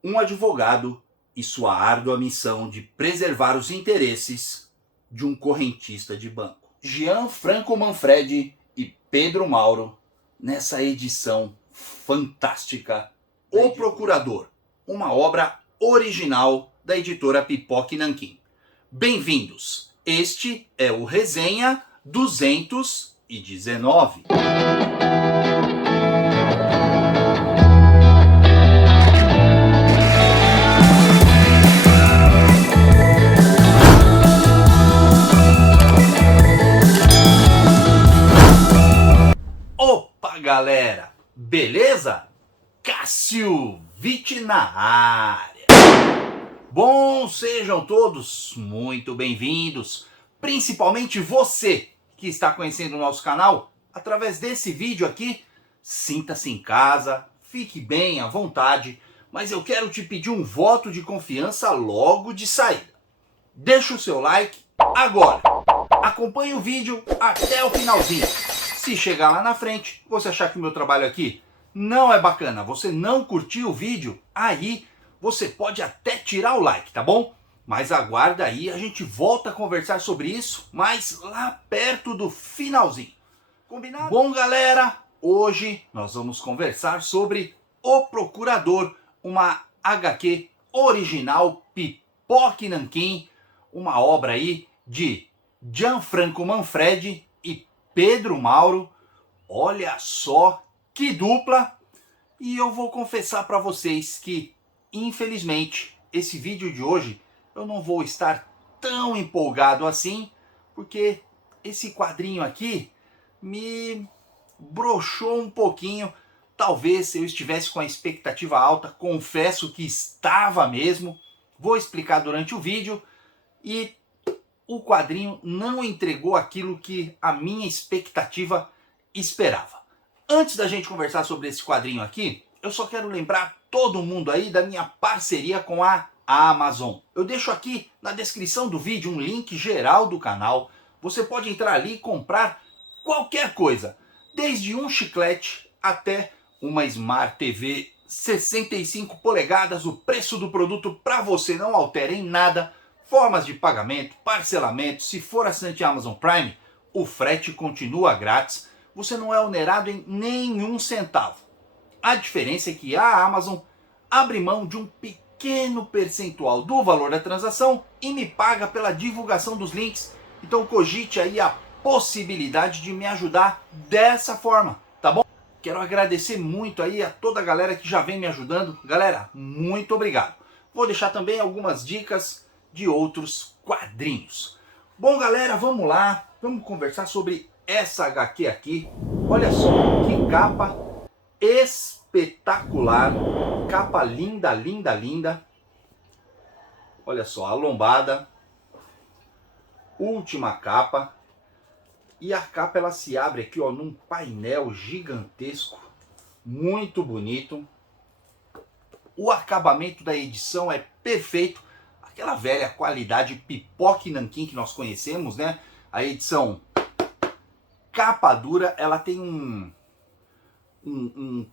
Um advogado e sua árdua missão de preservar os interesses de um correntista de banco. Gianfranco Manfredi e Pedro Mauro, nessa edição fantástica, O Procurador, uma obra original da editora Pipoca e Nanquim. Bem-vindos, este é o Resenha 219. Opa, galera, beleza? Cássio Vitti na área. Bom, sejam todos muito bem-vindos, principalmente você que está conhecendo o nosso canal através desse vídeo aqui. Sinta-se em casa, fique bem à vontade, mas eu quero te pedir um voto de confiança logo de saída. Deixa o seu like agora, acompanhe o vídeo até o finalzinho. Se chegar lá na frente, você achar que o meu trabalho aqui não é bacana, você não curtiu o vídeo, aí você pode até tirar o like, tá bom? Mas aguarda aí, a gente volta a conversar sobre isso, mas lá perto do finalzinho. Combinado? Bom, galera, hoje nós vamos conversar sobre O Procurador, uma HQ original Pipoca e Nanquim, uma obra aí de Gianfranco Manfredi e Pedro Mauro. Olha só que dupla! E eu vou confessar para vocês que, infelizmente, esse vídeo de hoje eu não vou estar tão empolgado assim, porque esse quadrinho aqui me broxou um pouquinho. Talvez eu estivesse com a expectativa alta, confesso que estava mesmo. Vou explicar durante o vídeo. E o quadrinho não entregou aquilo que a minha expectativa esperava. Antes da gente conversar sobre esse quadrinho aqui, eu só quero lembrar todo mundo aí da minha parceria com a Amazon. Eu deixo aqui na descrição do vídeo um link geral do canal. Você pode entrar ali e comprar qualquer coisa, desde um chiclete até uma Smart TV 65 polegadas. O preço do produto para você não altera em nada. Formas de pagamento, parcelamento, se for assinante Amazon Prime, o frete continua grátis, você não é onerado em nenhum centavo. A diferença é que a Amazon abre mão de um pequeno percentual do valor da transação e me paga pela divulgação dos links. Então cogite aí a possibilidade de me ajudar dessa forma, tá bom? Quero agradecer muito aí a toda a galera que já vem me ajudando. Galera, muito obrigado. Vou deixar também algumas dicas de outros quadrinhos. Bom, galera, vamos lá, vamos conversar sobre essa HQ aqui. Olha só que capa espetacular, capa linda, linda, linda. Olha só a lombada, última capa, e a capa ela se abre aqui, ó, num painel gigantesco, muito bonito. O acabamento da edição é perfeito. Aquela velha qualidade Pipoca e Nanquim que nós conhecemos, né? A edição capa dura, ela tem um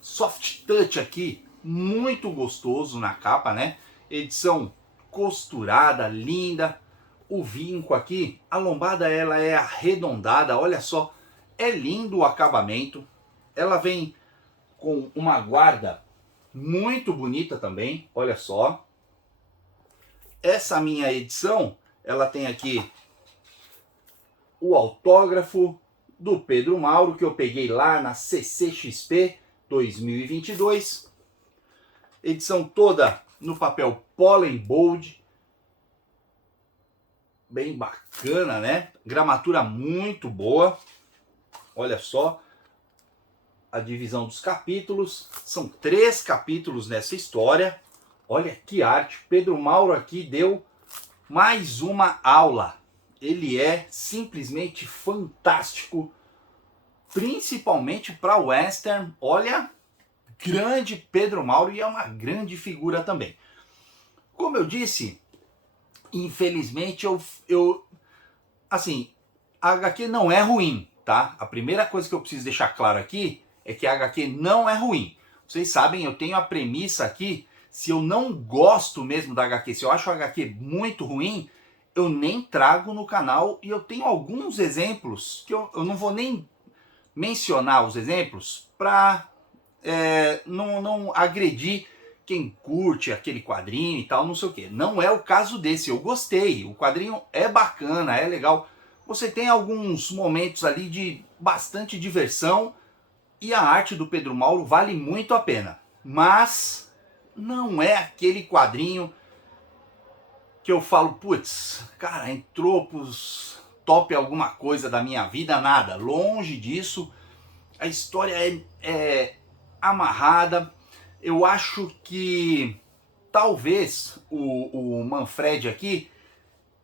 soft touch aqui muito gostoso na capa, né? Edição costurada, linda. O vinco aqui, a lombada ela é arredondada, olha só. É lindo o acabamento. Ela vem com uma guarda muito bonita também, olha só. Essa minha edição, ela tem aqui o autógrafo do Pedro Mauro, que eu peguei lá na CCXP 2022. Edição toda no papel Pollen Bold. Bem bacana, né? Gramatura muito boa. Olha só a divisão dos capítulos. São 3 capítulos nessa história. Olha que arte, Pedro Mauro aqui deu mais uma aula. Ele é simplesmente fantástico, principalmente para western. Olha, grande Pedro Mauro, e é uma grande figura também. Como eu disse, infelizmente assim, a HQ não é ruim, tá? A primeira coisa que eu preciso deixar claro aqui é que a HQ não é ruim. Vocês sabem, eu tenho a premissa aqui se eu não gosto mesmo da HQ, se eu acho a HQ muito ruim, eu nem trago no canal, e eu tenho alguns exemplos que eu não vou nem mencionar os exemplos para não agredir quem curte aquele quadrinho e tal, não sei o que. Não é o caso desse, eu gostei, o quadrinho é bacana, é legal. Você tem alguns momentos ali de bastante diversão e a arte do Pedro Mauro vale muito a pena. Mas não é aquele quadrinho que eu falo, putz, cara, entrou pros top alguma coisa da minha vida, nada. Longe disso, a história é amarrada. Eu acho que talvez o Manfred aqui,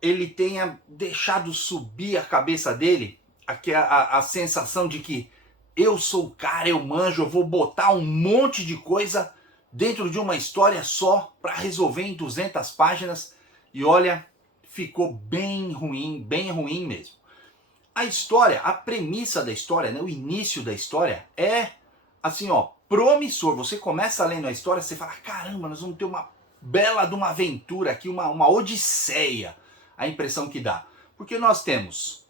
ele tenha deixado subir a cabeça dele a sensação de que eu sou o cara, eu manjo, eu vou botar um monte de coisa dentro de uma história só para resolver em 200 páginas. E olha, ficou bem ruim mesmo. A história, a premissa da história, né, o início da história é assim, ó, promissor. Você começa lendo a história, você fala, caramba, nós vamos ter uma bela de uma aventura aqui, uma odisseia, a impressão que dá. Porque nós temos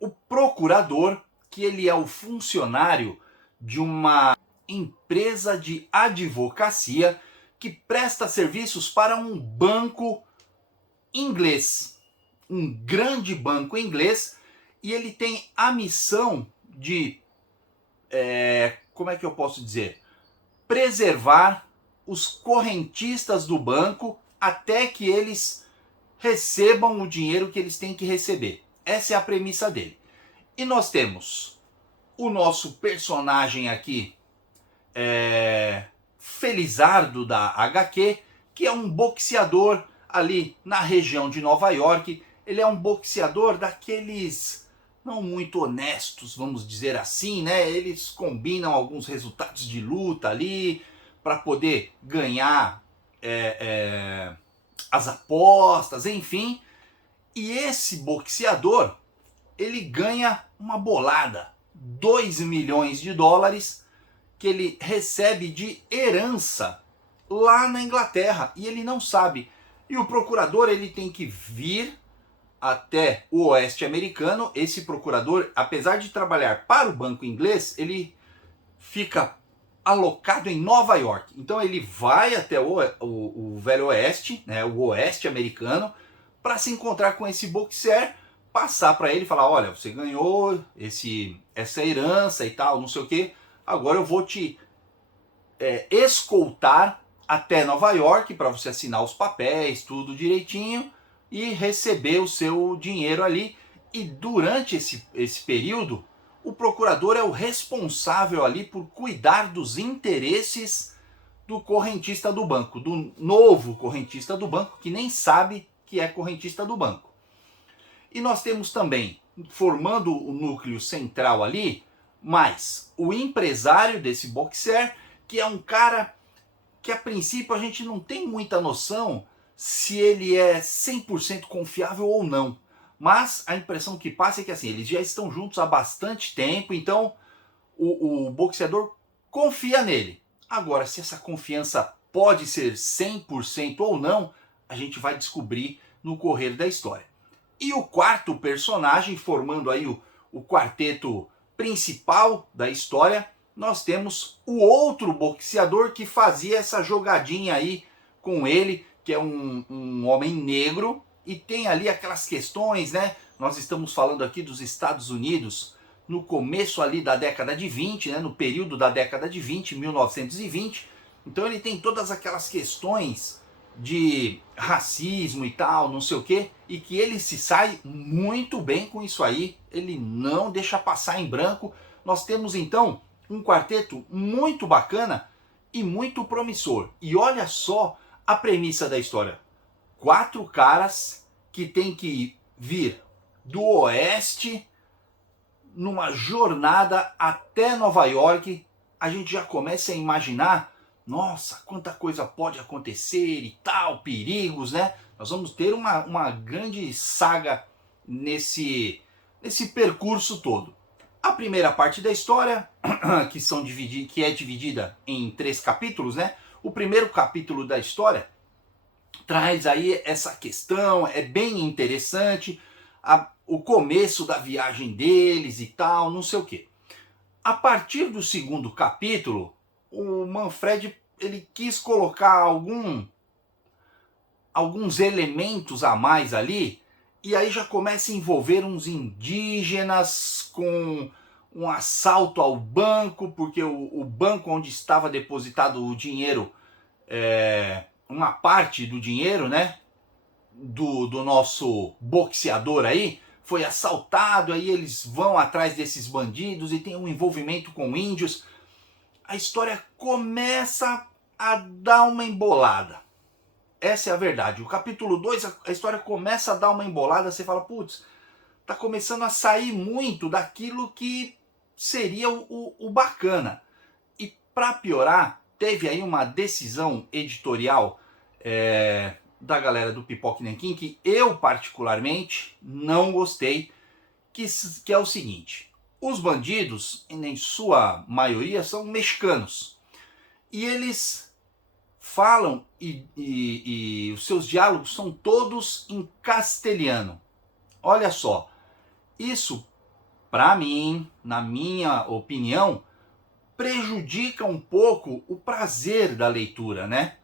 o procurador, que ele é o funcionário de uma empresa de advocacia que presta serviços para um banco inglês, um grande banco inglês, e ele tem a missão de, como é que eu posso dizer, preservar os correntistas do banco até que eles recebam o dinheiro que eles têm que receber. Essa é a premissa dele. E nós temos o nosso personagem aqui, Felizardo da HQ, que é um boxeador ali na região de Nova York. Ele é um boxeador daqueles não muito honestos, vamos dizer assim, né? Eles combinam alguns resultados de luta ali para poder ganhar as apostas, enfim. E esse boxeador, ele ganha uma bolada, 2 milhões de dólares, que ele recebe de herança lá na Inglaterra, e ele não sabe. E o procurador, ele tem que vir até o oeste americano. Esse procurador, apesar de trabalhar para o banco inglês, ele fica alocado em Nova York. Então ele vai até o velho oeste, né, o oeste americano, para se encontrar com esse boxer, passar para ele e falar, olha, você ganhou essa herança e tal, não sei o que, agora eu vou te escoltar até Nova York para você assinar os papéis, tudo direitinho, e receber o seu dinheiro ali. E durante esse período, o procurador é o responsável ali por cuidar dos interesses do correntista do banco, do novo correntista do banco, que nem sabe que é correntista do banco. E nós temos também, formando o núcleo central ali, mais o empresário desse boxer, que é um cara que a princípio a gente não tem muita noção se ele é 100% confiável ou não. Mas a impressão que passa é que assim, eles já estão juntos há bastante tempo, então o boxeador confia nele. Agora, se essa confiança pode ser 100% ou não, a gente vai descobrir no correr da história. E o quarto personagem, formando aí o quarteto principal da história, nós temos o outro boxeador que fazia essa jogadinha aí com ele, que é um homem negro, e tem ali aquelas questões, né? Nós estamos falando aqui dos Estados Unidos no começo ali da década de 20, né? No período da década de 20, 1920. Então ele tem todas aquelas questões de racismo e tal, não sei o que, e que ele se sai muito bem com isso aí, ele não deixa passar em branco. Nós temos então um quarteto muito bacana e muito promissor. E olha só a premissa da história. 4 caras que tem que vir do oeste numa jornada até Nova York. A gente já começa a imaginar, nossa, quanta coisa pode acontecer e tal, perigos, né? Nós vamos ter uma grande saga nesse percurso todo. A primeira parte da história, que é dividida em 3 capítulos, né? O primeiro capítulo da história traz aí essa questão, é bem interessante, o começo da viagem deles e tal, não sei o quê. A partir do segundo capítulo, o Manfred ele quis colocar alguns elementos a mais ali, e aí já começa a envolver uns indígenas com um assalto ao banco, porque o banco onde estava depositado o dinheiro, uma parte do dinheiro, né, do nosso boxeador aí, foi assaltado, aí eles vão atrás desses bandidos e tem um envolvimento com índios. A história começa a dar uma embolada. Essa é a verdade. O capítulo 2, a história começa a dar uma embolada, você fala, putz, tá começando a sair muito daquilo que seria o bacana. E para piorar, teve aí uma decisão editorial da galera do Pipoca Nanquim que eu particularmente não gostei, que é o seguinte: os bandidos, em sua maioria, são mexicanos. E eles falam e os seus diálogos são todos em castelhano. Olha só, isso, para mim, na minha opinião, prejudica um pouco o prazer da leitura, né?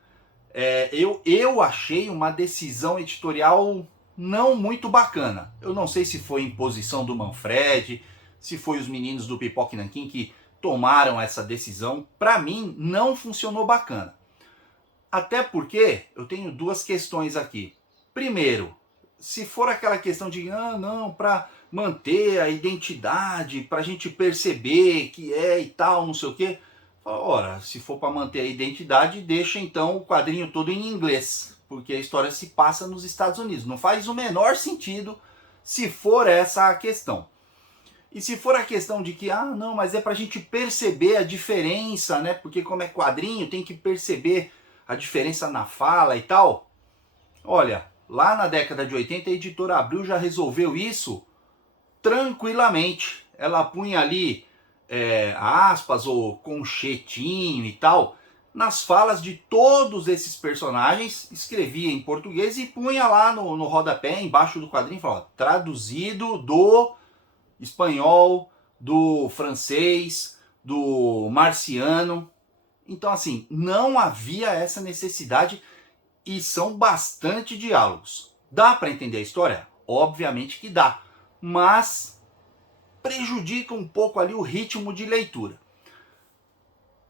Eu achei uma decisão editorial não muito bacana. Eu não sei se foi imposição do Manfred, se foi os meninos do Pipoca Nanquim que tomaram essa decisão. Para mim, não funcionou bacana. Até porque eu tenho duas questões aqui. Primeiro, se for aquela questão de não, para manter a identidade, para a gente perceber que é e tal, não sei o quê. Ora, se for para manter a identidade, deixa então o quadrinho todo em inglês, porque a história se passa nos Estados Unidos. Não faz o menor sentido se for essa a questão. E se for a questão de que, não, mas é para a gente perceber a diferença, né? Porque como é quadrinho, tem que perceber a diferença na fala e tal. Olha, lá na década de 80, a editora Abril já resolveu isso tranquilamente. Ela punha ali aspas ou conchetinho e tal nas falas de todos esses personagens, escrevia em português e punha lá no rodapé, embaixo do quadrinho, falava, traduzido do espanhol, do francês, do marciano. Então, assim, não havia essa necessidade e são bastante diálogos. Dá para entender a história? Obviamente que dá, mas prejudica um pouco ali o ritmo de leitura.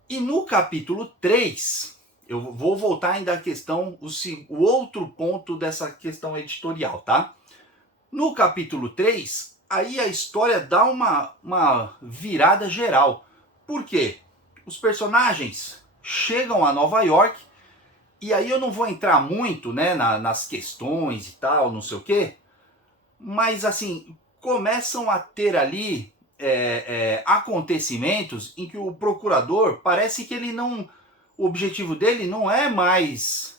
E no capítulo 3, eu vou voltar ainda à questão, o outro ponto dessa questão editorial, tá? No capítulo 3, aí a história dá uma virada geral. Por quê? Os personagens chegam a Nova York, e aí eu não vou entrar muito, né, nas questões e tal, não sei o quê, mas assim, começam a ter ali acontecimentos em que o procurador parece que ele não, o objetivo dele não é mais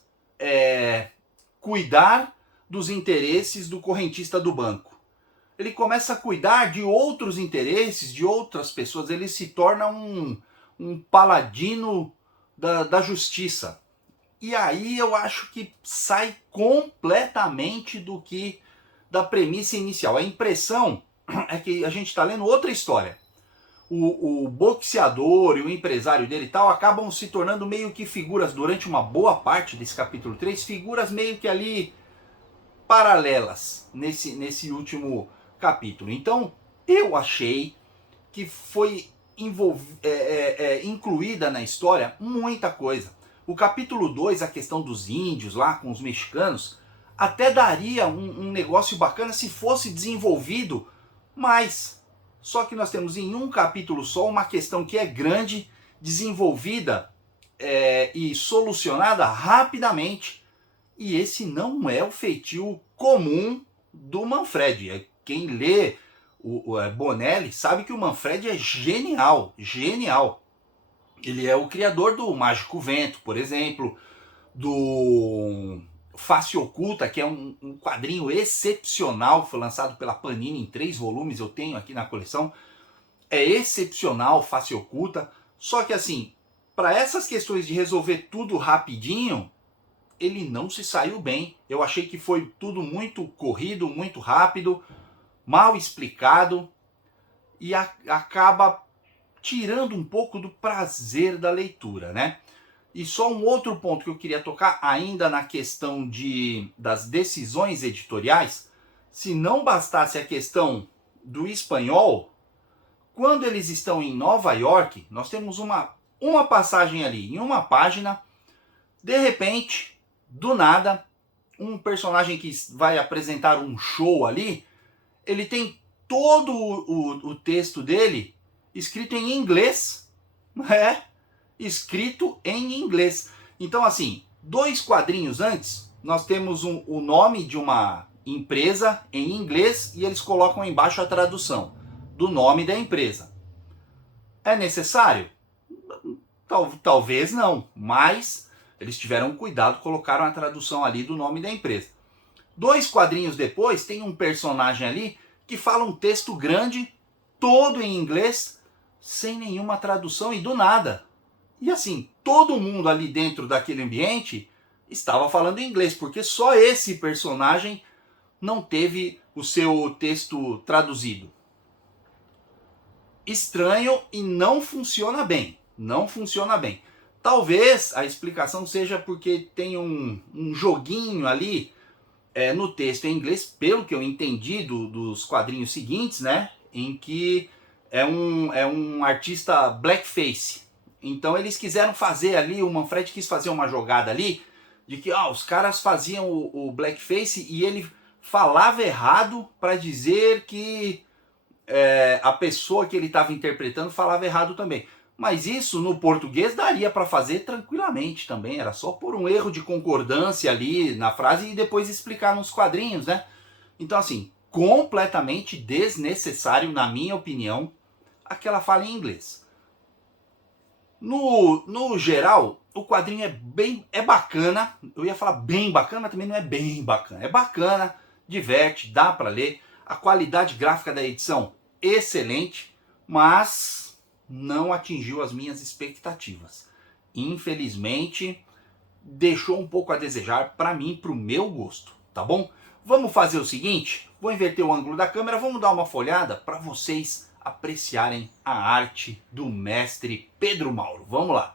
cuidar dos interesses do correntista do banco. Ele começa a cuidar de outros interesses, de outras pessoas. Ele se torna um paladino da justiça. E aí eu acho que sai completamente da premissa inicial. A impressão é que a gente está lendo outra história. O boxeador e o empresário dele e tal acabam se tornando meio que figuras, durante uma boa parte desse capítulo 3, figuras meio que ali paralelas nesse último capítulo. Então eu achei que foi incluída na história muita coisa. O capítulo 2, a questão dos índios lá com os mexicanos, até daria um negócio bacana se fosse desenvolvido mais. Só que nós temos em um capítulo só uma questão que é grande, desenvolvida e solucionada rapidamente. E esse não é o feitio comum do Manfred. Quem lê o Bonelli sabe que o Manfred é genial, genial. Ele é o criador do Mágico Vento, por exemplo, do Face Oculta, que é um quadrinho excepcional, foi lançado pela Panini em 3 volumes, eu tenho aqui na coleção. É excepcional, Face Oculta, só que assim, para essas questões de resolver tudo rapidinho, ele não se saiu bem. Eu achei que foi tudo muito corrido, muito rápido, mal explicado e acaba tirando um pouco do prazer da leitura, né? E só um outro ponto que eu queria tocar, ainda na questão das decisões editoriais, se não bastasse a questão do espanhol, quando eles estão em Nova York, nós temos uma passagem ali, em uma página, de repente, do nada, um personagem que vai apresentar um show ali, ele tem todo o texto dele escrito em inglês, escrito em inglês. Então, assim, 2 quadrinhos antes, nós temos o nome de uma empresa em inglês e eles colocam embaixo a tradução do nome da empresa. É necessário? Talvez não, mas eles tiveram cuidado, colocaram a tradução ali do nome da empresa. 2 quadrinhos depois, tem um personagem ali que fala um texto grande, todo em inglês, sem nenhuma tradução e do nada. E assim, todo mundo ali dentro daquele ambiente estava falando inglês, porque só esse personagem não teve o seu texto traduzido. Estranho e não funciona bem. Não funciona bem. Talvez a explicação seja porque tem um joguinho ali no texto em inglês, pelo que eu entendi dos quadrinhos seguintes, né? Em que é um artista blackface. Então eles quiseram fazer ali, o Manfred quis fazer uma jogada ali, de que os caras faziam o blackface e ele falava errado para dizer que a pessoa que ele estava interpretando falava errado também. Mas isso no português daria para fazer tranquilamente também, era só por um erro de concordância ali na frase e depois explicar nos quadrinhos, né? Então assim, completamente desnecessário, na minha opinião, aquela fala em inglês. No geral, o quadrinho é bacana. Eu ia falar bem bacana, mas também não é bem bacana. É bacana, diverte, dá para ler. A qualidade gráfica da edição, excelente, mas não atingiu as minhas expectativas. Infelizmente, deixou um pouco a desejar para mim, para o meu gosto, tá bom? Vamos fazer o seguinte, vou inverter o ângulo da câmera, vamos dar uma folhada para vocês apreciarem a arte do mestre Pedro Mauro. Vamos lá.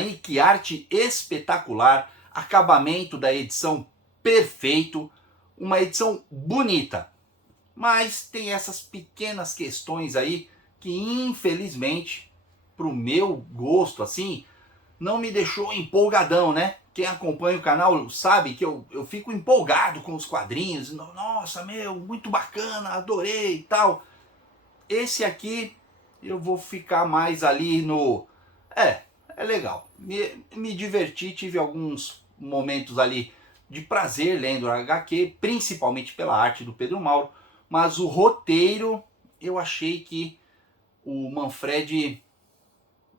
aí, que arte espetacular, acabamento da edição perfeito, uma edição bonita. Mas tem essas pequenas questões aí que infelizmente, pro meu gosto assim, não me deixou empolgadão, né? Quem acompanha o canal sabe que eu fico empolgado com os quadrinhos. Nossa, meu, muito bacana, adorei e tal. Esse aqui eu vou ficar mais ali no... É legal. Me diverti, tive alguns momentos ali de prazer lendo a HQ, principalmente pela arte do Pedro Mauro. Mas o roteiro, eu achei que o Manfred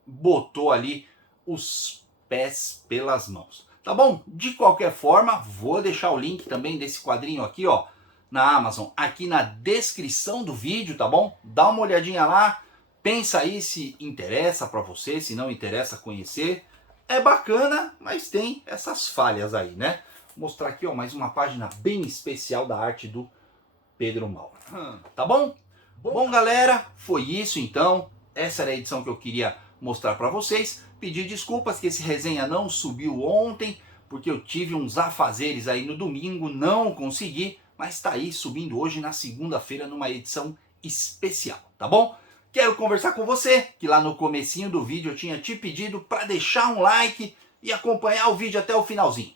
botou ali os pés pelas mãos. Tá bom? De qualquer forma, vou deixar o link também desse quadrinho aqui, ó, na Amazon, aqui na descrição do vídeo, tá bom? Dá uma olhadinha lá, pensa aí se interessa pra você, se não interessa conhecer. É bacana, mas tem essas falhas aí, né? Vou mostrar aqui, ó, mais uma página bem especial da arte do Pedro Mauro. Tá bom? Bom, galera, foi isso então. Essa era a edição que eu queria mostrar para vocês. Pedir desculpas que esse resenha não subiu ontem, porque eu tive uns afazeres aí no domingo, não consegui, mas tá aí subindo hoje na segunda-feira numa edição especial, tá bom? Quero conversar com você, que lá no comecinho do vídeo eu tinha te pedido para deixar um like e acompanhar o vídeo até o finalzinho.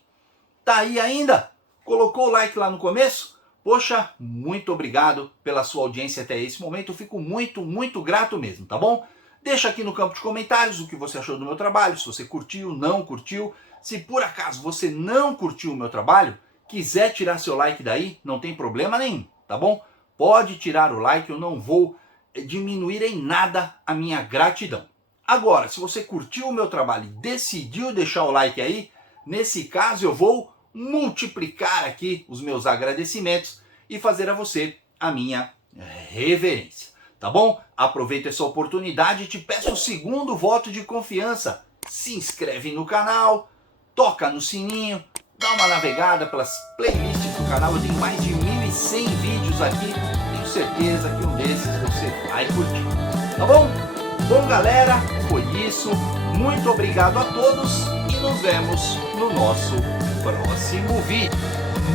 Tá aí ainda? Colocou o like lá no começo? Poxa, muito obrigado pela sua audiência até esse momento, eu fico muito grato mesmo, tá bom? Deixa aqui no campo de comentários o que você achou do meu trabalho, se você curtiu, não curtiu. Se por acaso você não curtiu o meu trabalho, quiser tirar seu like daí, não tem problema nenhum, tá bom? Pode tirar o like, eu não vou diminuir em nada a minha gratidão. Agora, se você curtiu o meu trabalho e decidiu deixar o like aí, nesse caso eu vou multiplicar aqui os meus agradecimentos e fazer a você a minha reverência, tá bom? Aproveito essa oportunidade e te peço o segundo voto de confiança. Se inscreve no canal, toca no sininho, dá uma navegada pelas playlists do canal, eu tenho mais de 1.100 vídeos aqui, tenho certeza que um desses você vai curtir, tá bom? Bom, galera, foi isso, muito obrigado a todos e nos vemos no nosso próximo vídeo.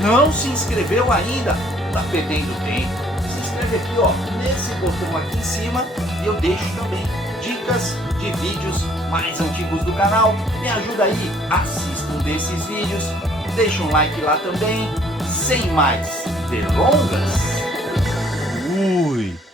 Não se inscreveu ainda? Tá perdendo tempo? Se inscreve aqui, ó, nesse botão aqui em cima, e eu deixo também dicas de vídeos mais antigos do canal. Me ajuda aí, assista um desses vídeos, deixa um like lá também. Sem mais delongas, fui!